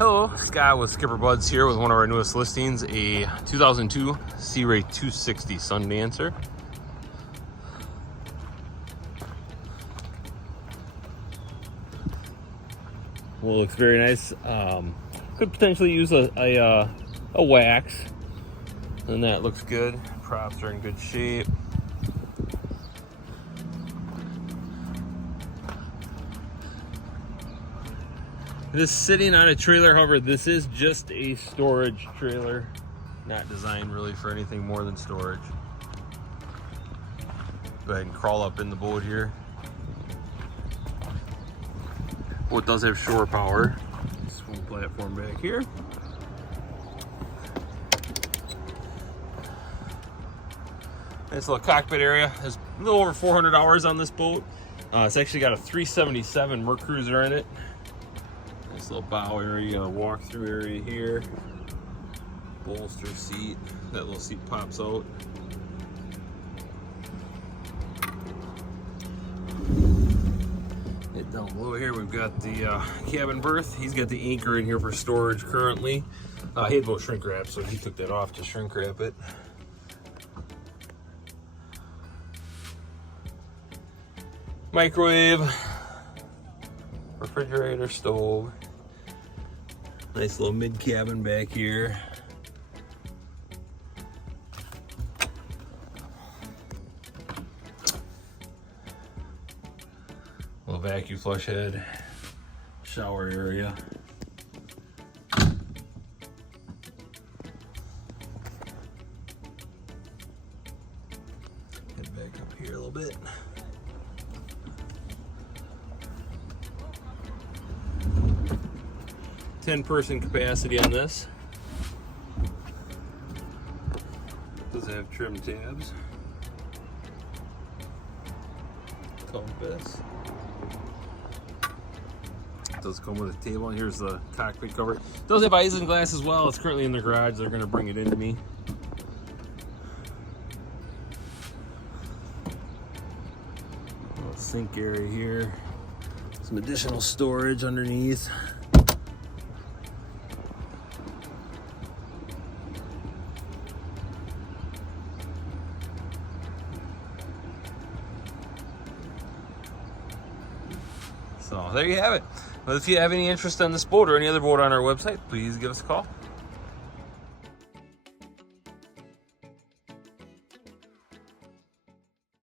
Hello, Scott with Skipperbuds here with one of our newest listings, a 2002 SeaRay 260 Sundancer. Well, it looks very nice. Could potentially use a wax, and that looks good. Props are in good shape. This is sitting on a trailer, however, this is just a storage trailer, not designed really for anything more than storage. Go ahead and crawl up in the boat here. Oh, it does have shore power. Swing platform back here. Nice little cockpit area. There's a little over 400 hours on this boat. It's actually got a 377 Merc Cruiser in it. Nice little bow area, walk-through area here. Bolster seat. That little seat pops out. Get down below here, we've got the cabin berth. He's got the anchor in here for storage currently. He had both shrink wrap, so he took that off to shrink wrap it. Microwave, refrigerator, stove. Nice little mid cabin back here. Little vacuum flush head, shower area. Head back up here a little bit. Person capacity on this. Does have trim tabs. Compass. Does come with a table, and here's the cockpit cover. Does have isinglass as well. It's currently in the garage. They're going to bring it into me. Little sink area here. Some additional storage underneath. So there you have it. Well, if you have any interest in this boat or any other boat on our website, please give us a call.